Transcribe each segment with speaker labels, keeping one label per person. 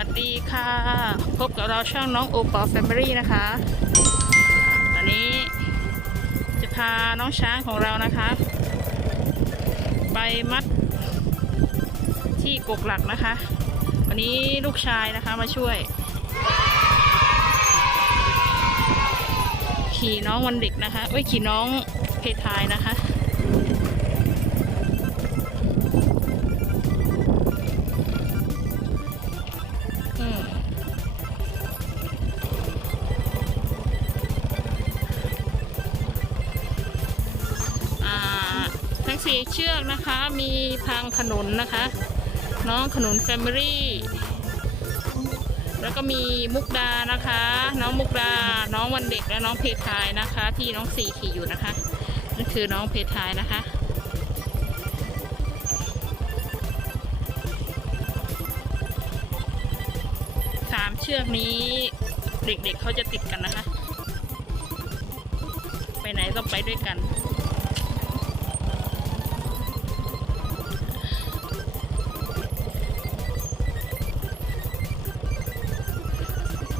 Speaker 1: วัสดีค่ะ พบกับเราช่องน้องโอปอแฟมิลี่นะคะ ตอนนี้จะพาน้องช้างของเรานะคะ ไปมัดที่กกหลักนะคะ วันนี้ลูกชายนะคะมาช่วย ขี่น้องวันเด็กนะคะเอ้ยขี่น้องเพทายนะคะ สี่เชือกนะคะ มีทางขนุนนะคะ น้องขนุนแฟมิลี่แล้วก็มีมุกดานะคะ น้องมุกดา น้องวันเด็กและน้องเพทายนะคะ ที่น้องสี่ขี่อยู่นะคะนั่นคือน้องเพทายนะคะสามเชือกนี้เด็กๆเขาจะติดกันนะคะ ไปไหนต้องไปด้วยกัน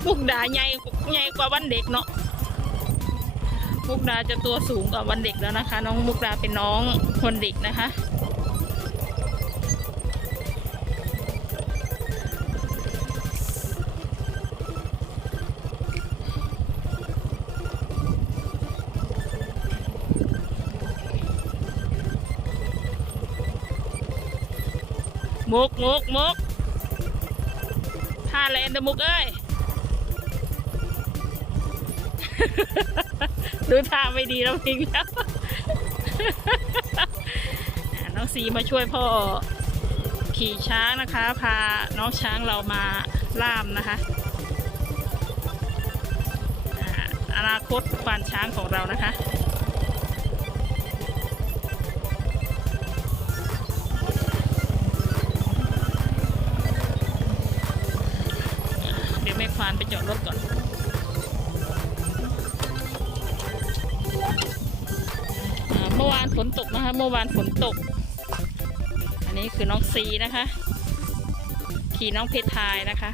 Speaker 1: มุกดาใหญ่ใหญ่กว่าวันเด็กเนาะมุกดาจะตัวสูงกว่าวันเด็กแล้วนะคะ น้องมุกดาเป็นน้องวันเด็กนะคะ มุกมุกมุกท่าแลนเดอร์มุกเอ้ย ดูท่าไม่ดีแล้วพิงแล้วน้องสีมาช่วยพ่อขี่ช้างนะคะ พาน้องช้างเรามาล่ามนะคะอ่าอนาคตควานช้างของเรานะคะเดี๋ยวแม่ควานไปจอดรถก่อนานฝนตกนะคะเมื่อวานฝนตก อันนี้คือน้องซีนะคะ ขี่น้องเพชรทายนะคะ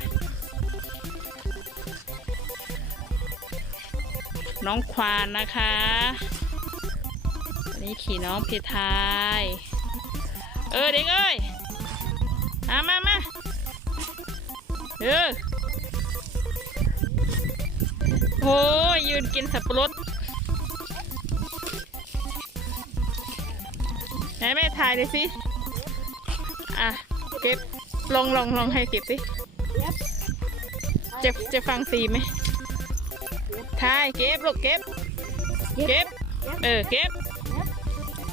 Speaker 1: น้องควานนะคะ อันนี้ขี่น้องเพชรทาย เออเด็กเอ้ยมามามาเออโอ้ยยืนกินสับปะรด ไหนแม่ถ่ายเลยสิ อะ เก็บ ลองลองลองให้เก็บสิ จะจะฟังซีไหมถ่ายเก็บลูกเก็บ เก็บ เออ เก็บ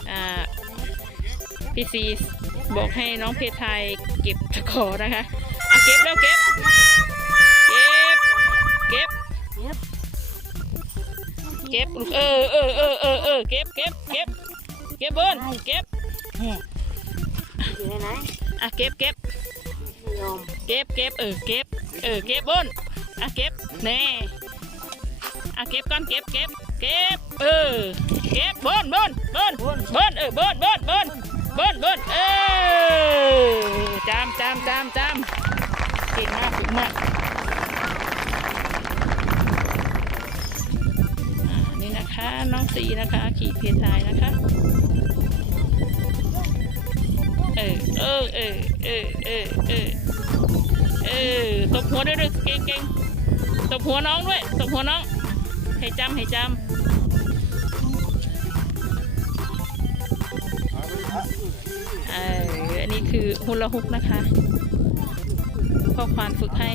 Speaker 1: อ่า พี่ซีบอกให้น้องเพทายเก็บตะขอนะคะ อะ เก็บแล้วเก็บ เก็บ เก็บเก็บลูกเออเออเออเออเออเก็บเก็บเก็บ เก็บเบิ้ลเก็บ
Speaker 2: อยู่ในไหน
Speaker 1: อะเก็บเก็บ
Speaker 2: ไม่ยอม
Speaker 1: เก็บเก็บเออเก็บเออเก็บเบิ้ลอะเก็บแน่อะเก็บก่อนเก็บเก็บเก็บเออเก็บเบิ้ลเบิ้ลเบิ้ลเบิ้ลเออเบิ้ลเบิ้ลเบิ้ลเบิ้ลเบิ้ลเออจามจามจามจามเก่งมากฝึกมากอ่านี่นะคะน้องสีนะคะ ขี่เพทายนะคะ เออเออเออเออเออเออเออตบหัวด้วยด้วยเก่งเก่งตบหัวน้องด้วยตบหัวน้อง ให้จำให้จำเอออันนี้คือฮุลฮุกนะคะพ่อควานฝึกให้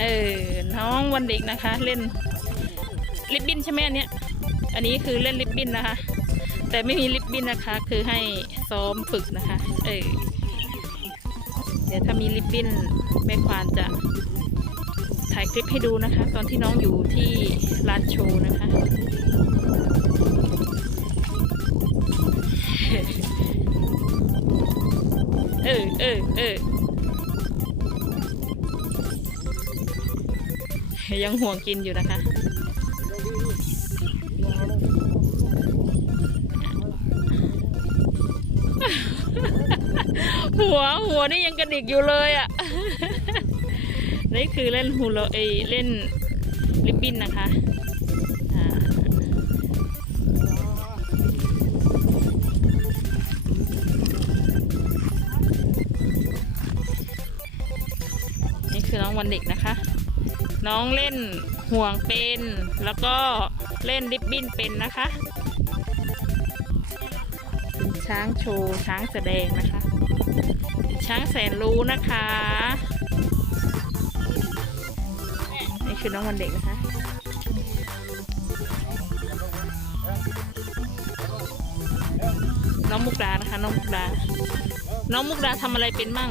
Speaker 1: เออ น้องวันเด็กนะคะ เล่นลิบบินใช่ไหมอันเนี้ย อันนี้คือเล่นลิบบินนะคะ แต่ไม่มีลิปบิ้นนะคะ คือให้ซ้อมฝึกนะคะ เออเดี๋ยวถ้ามีลิปบิ้นแม่ควานจะถ่ายคลิปให้ดูนะคะ ตอนที่น้องอยู่ที่ร้านโชว์นะคะ เออเออเออยังห่วงกินอยู่นะคะ หัวหัวนี่ยังกระดิกอยู่เลยอะ นี่คือเล่นฮูโลเอเล่นลิบบินนะคะนี่คือน้องวันเด็กนะคะ น้องเล่นห่วงเป็นแล้วก็เล่นริบบิ้นเป็นนะคะเป็นช้างโชว์ช้างแสดงนะคะ ช้างแสนรู้นะคะ นี่คือน้องวันเด็กนะคะ น้องมุกดานะคะ น้องมุกดา น้องมุกดาทำอะไรเป็นมั่ง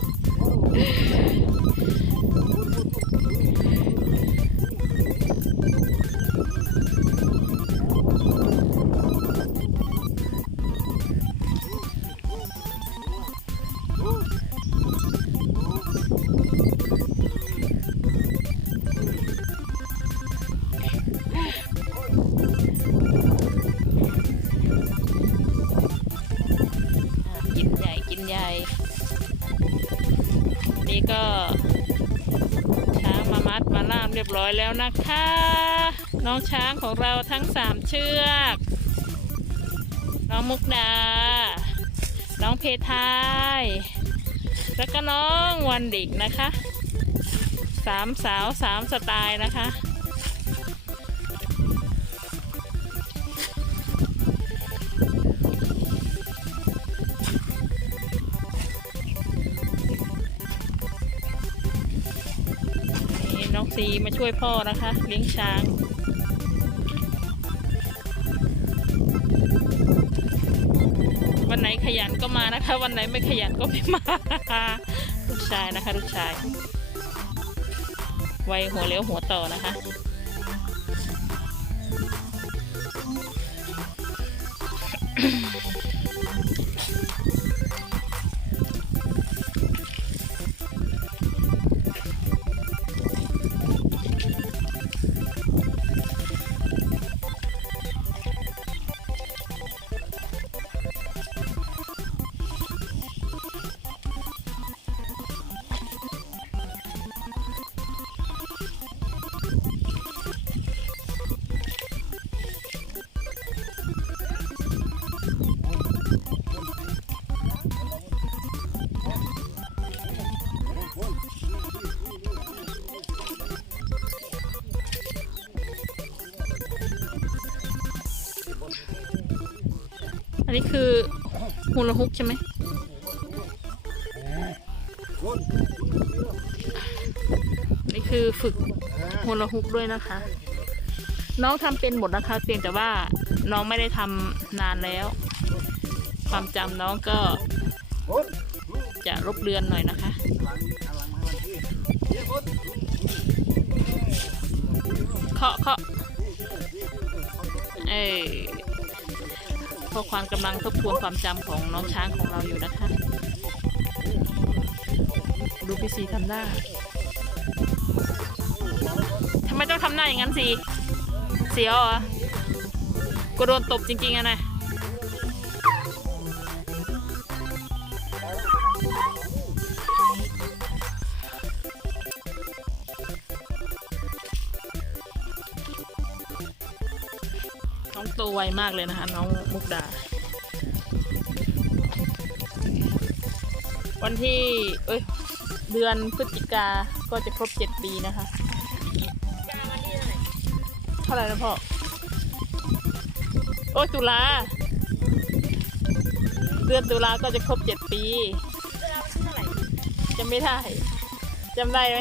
Speaker 1: นี่ก็ช้างมามัดมาล่ามเรียบร้อยแล้วนะคะ น้องช้างของเราทั้งสามเชือก น้องมุกดา น้องเพทาย แล้วก็น้องวันดิกนะคะสามสาวสามสไตล์นะคะ ซีมาช่วยพ่อนะคะ เลี้ยงช้าง วันไหนขยันก็มานะคะ วันไหนไม่ขยันก็ไม่มา ลูกชายนะคะ ลูกชายวัยหัวเลี้ยวหัวต่อนะคะ นนี้คือฮูลาฮุกใช่ไหมนี่คือฝึกฮูลาฮุกด้วยนะคะ น้องทำเป็นหมดนะคะเพียงแต่ว่าน้องไม่ได้ทำนานแล้ว ความจำน้องก็จะรบเรือนหน่อยนะคะเคาะเคาะเอ้ ข้อความกำลังทบทวนความจำของน้องช้างของเราอยู่นะคะ ดูพี่ซีทำหน้าทำไมต้องทำหน้าอย่างนั้นสิ เสียวเหรอกูโดนตบจริงๆอะนะ ไวมากเลยนะคะ น้องมุกดา วันที่ เอ้ย เดือนพฤศจิกาก็จะครบเจ็ดปีนะคะเท่าไหร่นะพ่อ โอ้ตุลา เดือนตุลาก็จะครบเจ็ดปีจำไม่ได้จำได้ไหม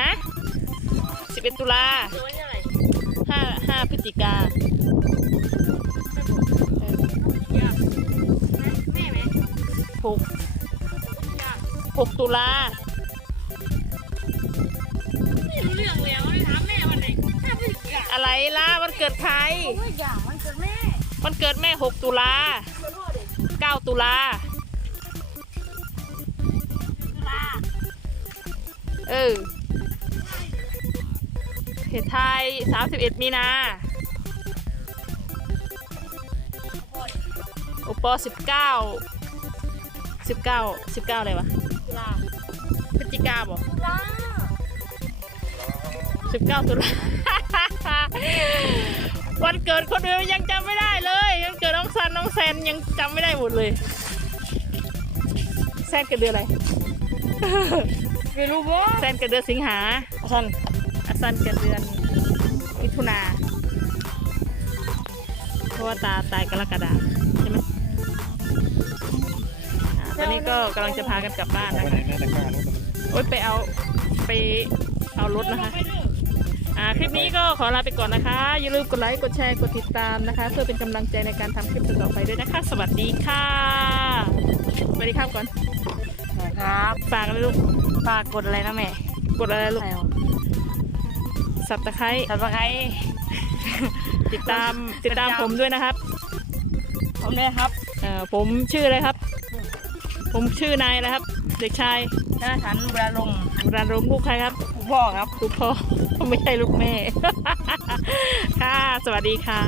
Speaker 1: ฮะสิบเอ็ดตุลา ห้าห้าพฤศจิกา
Speaker 2: ห
Speaker 1: กหกตุลา
Speaker 2: ไม่รู้เรื่องแล้วไม่ถามแม่วันไหนถ้าไม่อยา
Speaker 1: อะไรล่ะวันเกิดใคร
Speaker 2: ไม่อยากมันเกิดแม่
Speaker 1: วันเกิดแม่6ตุลา9ตุลาเออ เหตุไทย 31 มีนาโอปอ19 19 19 อะไรวะ
Speaker 2: ลา
Speaker 1: พฤศจิกาบอก
Speaker 2: ลา
Speaker 1: สิบเก้าตุลาวันเกิดคนอื่นยังจำไม่ได้เลยวันเกิดน้องซันน้องแซนยังจำไม่ได้หมดเลยแซนเกิดเดือนอะไร
Speaker 2: ไม่รู้บ่
Speaker 1: แซนเกิดเดือนสิงหาอาซัน อาซันเกิดเดือนมิถุนาเพราะว่าตาตายกรกฎาใช่ไหมอ่าตอนนี้ก็กำลังจะพากันกลับบ้าน
Speaker 3: เอา
Speaker 1: นะ
Speaker 3: ไปไหน
Speaker 1: คะ
Speaker 3: หน้าตะกร้ารถมัน
Speaker 1: โอ๊ยไปเอาไปเอารถนะคะ อ่าคลิปนี้ก็ขอลาไปก่อนนะคะ อย่าลืมกดไลค์ กดแชร์ กดติดตามนะคะ เพื่อเป็นกำลังใจในการทำคลิปต่อๆไปด้วยนะคะ สวัสดีค่ะสวัสดีครับก่อน
Speaker 2: ครับ
Speaker 1: ฝากเลยลูก
Speaker 2: ฝากกดอะไรนะแม่
Speaker 1: กดอะไรลูก
Speaker 2: ใช่หรอ
Speaker 1: สับตะไคร้
Speaker 2: สับสไคร
Speaker 1: ติดตามติดตามผมด้วยนะครับ
Speaker 2: ผมเนี่ยครับ
Speaker 1: เอ่อผมชื่ออะไรครับ ผมชื่อนายนะครับ เด็กชาย
Speaker 2: ธนาคารบุรีลมย์
Speaker 1: บุรารงค์ลูกใครครับ
Speaker 2: คุณพ่อครับ
Speaker 1: ลูกพ่อไม่ใช่ลูกแม่ ค่ะ สวัสดีค่ะ